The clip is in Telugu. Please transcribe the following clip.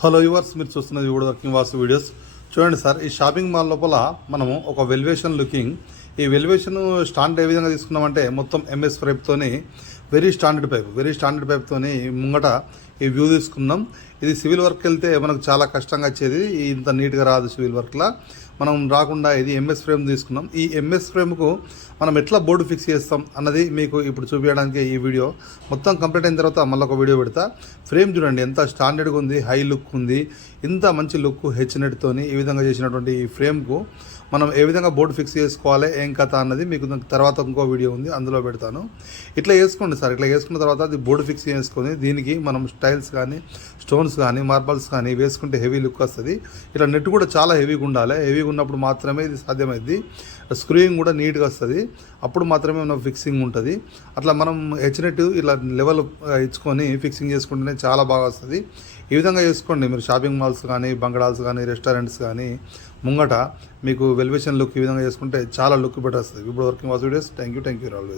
హలో యువర్స్, మీరు చూస్తున్నది వుడ్ వర్కింగ్ వాసు వీడియోస్. చూడండి సార్, ఈ షాపింగ్ మాల్ లోపల మనము ఒక వెల్వేషన్ లుకింగ్, ఈ వెల్వేషన్ స్టాండర్డ్ ఏ విధంగా తీసుకున్నామంటే మొత్తం ఎంఎస్ పైప్తోని వెరీ స్టాండర్డ్ పైప్తోని ముంగట ఈ వ్యూ తీసుకున్నాం. ఇది సివిల్ వర్క్ వెళ్తే మనకు చాలా కష్టంగా వచ్చేది, ఇంత నీట్గా రాదు సివిల్ వర్క్లా. మనం రాకుండా ఇది ఎంఎస్ ఫ్రేమ్ తీసుకున్నాం. ఈ ఎంఎస్ ఫ్రేమ్కు మనం ఎట్లా బోర్డు ఫిక్స్ చేస్తాం అన్నది మీకు ఇప్పుడు చూపించడానికి ఈ వీడియో మొత్తం కంప్లీట్ అయిన తర్వాత మళ్ళీ ఒక వీడియో పెడతా. ఫ్రేమ్ చూడండి ఎంత స్టాండర్డ్గా ఉంది, హై లుక్ ఉంది, ఇంత మంచి లుక్ హెచ్నెట్తోని ఈ విధంగా చేసినటువంటి ఈ ఫ్రేమ్కు మనం ఏ విధంగా బోర్డు ఫిక్స్ చేసుకోవాలి ఏం కథ అన్నది మీకు తర్వాత ఇంకో వీడియో ఉంది, అందులో పెడతాను. ఇట్లా వేసుకోండి సార్. ఇట్లా వేసుకున్న తర్వాత అది బోర్డు ఫిక్స్ చేసుకొని దీనికి మనం స్టైల్స్ కానీ స్టోన్స్ కానీ మార్బల్స్ కానీ వేసుకుంటే హెవీ లుక్ వస్తుంది. ఇట్లా నెట్ కూడా చాలా హెవీగా ఉండాలి. హెవీగా ఉన్నప్పుడు మాత్రమే ఇది సాధ్యమైంది. స్క్రూయింగ్ కూడా నీట్గా వస్తుంది, అప్పుడు మాత్రమే మనం ఫిక్సింగ్ ఉంటుంది. అట్లా మనం హెచ్నెట్ ఇలా లెవెల్ ఇచ్చుకొని ఫిక్సింగ్ చేసుకుంటేనే చాలా బాగా వస్తుంది. ఈ విధంగా చేసుకోండి మీరు. షాపింగ్ మాల్స్ కానీ బంగళాల్స్ కానీ రెస్టారెంట్స్ కానీ ముంగట మీకు వెల్వేషన్ లుక్ ఈ విధంగా చేసుకుంటే చాలా లుక్ బెటర్ వస్తుంది. ఇప్పుడు working was videos. Thank you always.